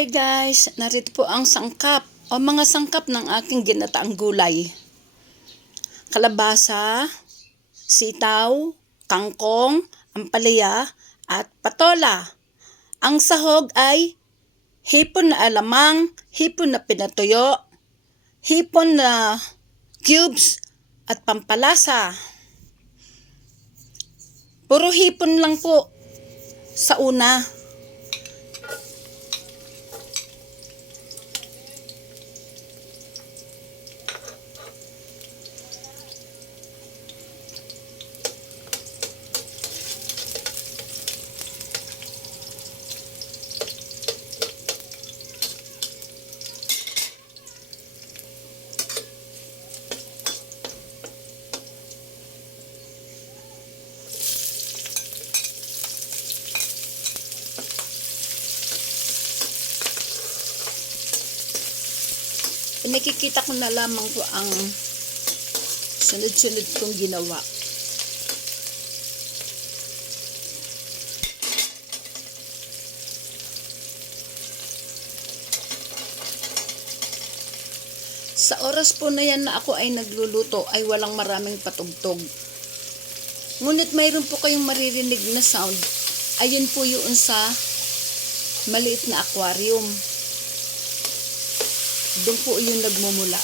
Hi guys, narito po ang sangkap o mga sangkap ng aking ginataang gulay. Kalabasa, sitaw, kangkong, ampalaya, at patola. Ang sahog ay hipon na alamang, hipon na pinatuyo, hipon na cubes, at pampalasa. Puro hipon lang po sa una. Nakikita ko na lamang po ang sunod-sunod kong ginawa. Sa oras po na yan na ako ay nagluluto ay walang maraming patugtog. Ngunit mayroon po kayong maririnig na sound. Ayun po yun sa maliit na aquarium. Doon po yung nagmumula.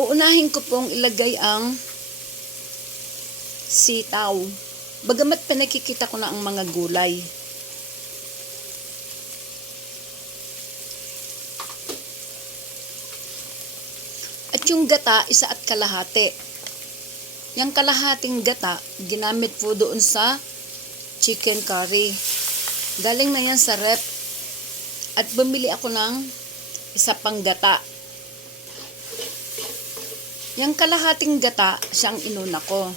Uunahin ko pong ilagay ang sitaw. Bagamat pa nakikita ko na ang mga gulay. At yung gata, 1.5. Yung kalahating gata, ginamit po doon sa chicken curry. Galing na yan sa rep. At bumili ako ng isa pang gata. Yung kalahating gata, siyang inuna ko.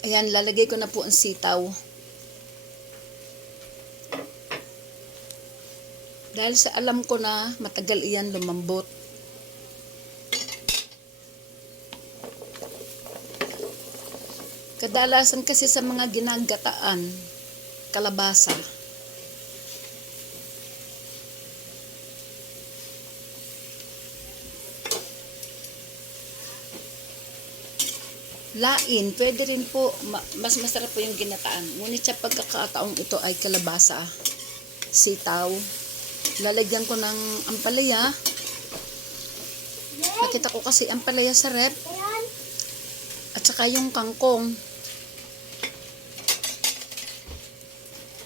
Ayan, lalagay ko na po ang sitaw. Dahil sa alam ko na matagal iyan lumambot. Kadalasan kasi sa mga ginagataan, kalabasa. Lain, pwede rin po, mas masarap po yung ginataan. Ngunit sa pagkakataong ito ay kalabasa, sitaw. Lalagyan ko ng ampalaya. Nakita ko kasi ampalaya sa rep. At saka yung kangkong.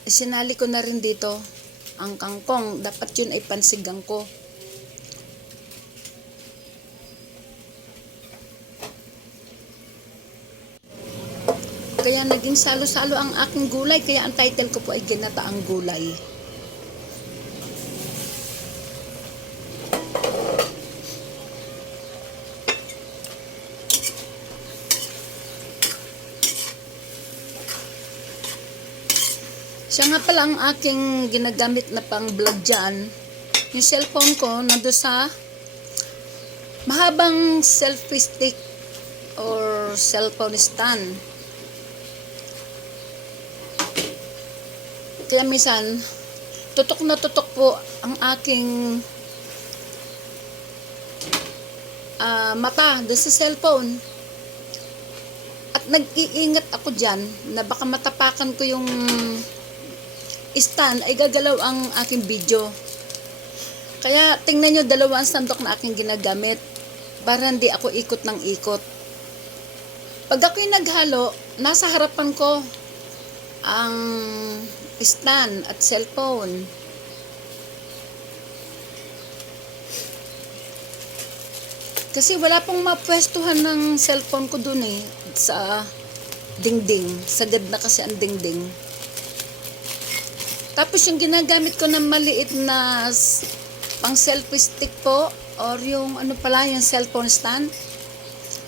Isinali ko na rin dito ang kangkong. Dapat yun ay pansigang ko. Kaya naging salo-salo ang aking gulay. Kaya ang title ko po ay Ginataang Gulay. Siya nga pala ang aking ginagamit na pang vlog dyan. Yung cellphone ko nando sa mahabang selfie stick or cellphone stand. Kaya minsan, tutok na tutok po ang aking mata doon sa cellphone. At nag-iingat ako dyan na baka matapakan ko yung stand ay gagalaw ang aking video. Kaya tingnan nyo, 2 ang sandok na aking ginagamit para hindi ako ikot ng ikot. Pag ako'y naghalo, nasa harapan ko ang stand at cellphone. Kasi wala pong mapwestuhan ng cellphone ko dun sa dingding. Sagad na kasi ang dingding. Tapos yung ginagamit ko na maliit na pang selfie stick po, or yung ano pala, yung cellphone stand.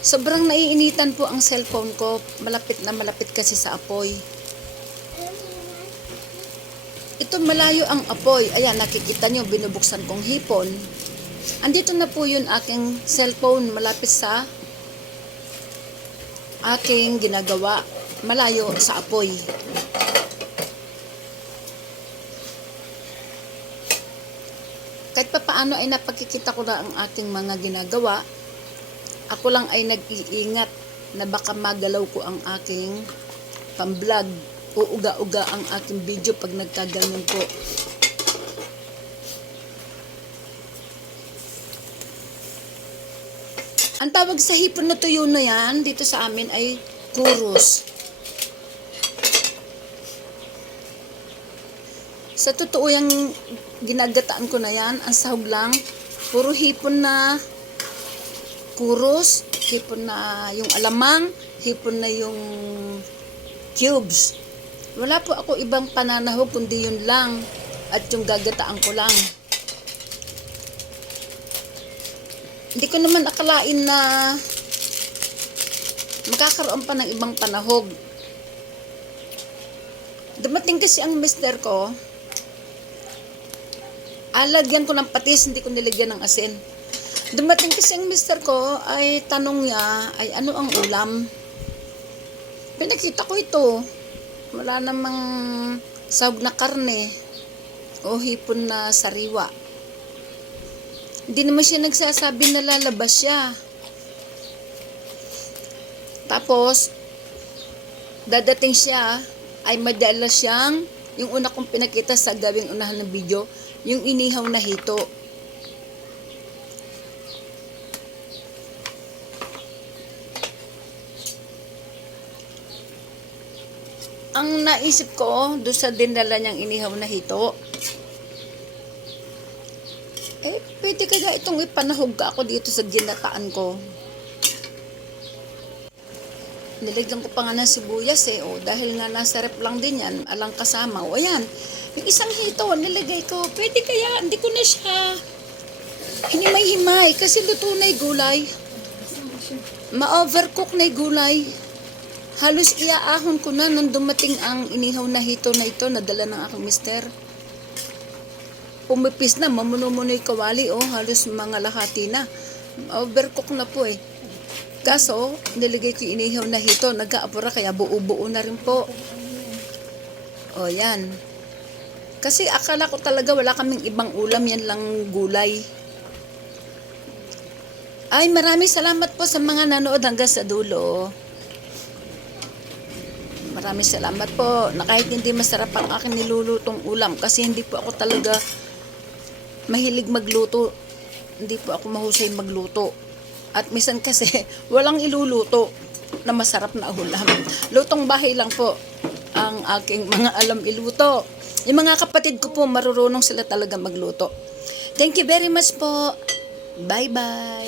Sobrang naiinitan po ang cellphone ko. Malapit na malapit kasi sa apoy. Ito malayo ang apoy. Ayan, nakikita nyo, binubuksan kong hipon. Andito na po yun aking cellphone, malapit sa aking ginagawa. Malayo sa apoy. Kahit pa paano ay napakikita ko na ang aking mga ginagawa. Ako lang ay nag-iingat na baka magalaw ko ang aking pamblog. Uuga-uga ang aking video pag nagkaganyan po. Ang tawag sa hipon na tuyo na yan, dito sa amin ay kuros. Sa totoo yung ginagataan ko na yan, ang sahog lang, puro hipon na kuros, hipon na yung alamang, hipon na yung cubes. Wala po ako ibang pananahog kundi yun lang at yung gagataan ko lang. Hindi ko naman akalain na makakaroon pa ng ibang panahog. Dumating kasi ang mister ko, alagyan ko ng patis, hindi ko nilagyan ng asin. Dumating kasi ang mister ko, ay tanong niya, ay ano ang ulam? Pinakita ko ito. Wala namang sahog na karne o hipon na sariwa. Hindi naman siya nagsasabi na lalabas siya. Tapos, dadating siya, ay madala siyang, yung una kong pinakita sa gawing unahan ng video, yung inihaw na hito. Ang naisip ko, doon sa dinala niyang inihaw na hito, pwede kaya itong ipanahog ako dito sa ginataan ko. Nilagyan ko pa nga ng sibuyas dahil nga nasa rep lang din yan, alang kasama. O ayan, yung isang hito, nilagay ko, pwede kaya, hindi ko na siya hinimay-himay kasi luto na yung gulay. Ma-overcook na yung gulay. Halos iaahon ko na nung dumating ang inihaw na hito na ito na dala ng aking mister. Pumipis na, mamuno-muno yung kawali, halos mga lahati na. Overcook na po Kaso, nilagay ko yung inihaw na hito, nag-aapura kaya buo-buo na rin po. Yan. Kasi akala ko talaga wala kaming ibang ulam, yan lang gulay. Ay, maraming salamat po sa mga nanood hanggang sa dulo. Maraming salamat po na kahit hindi masarap ang aking nilulutong ulam kasi hindi po ako talaga mahilig magluto. Hindi po ako mahusay magluto. At minsan kasi walang iluluto na masarap na ulam. Lutong bahay lang po ang aking mga alam iluto. Yung mga kapatid ko po marurunong sila talaga magluto. Thank you very much po. Bye-bye.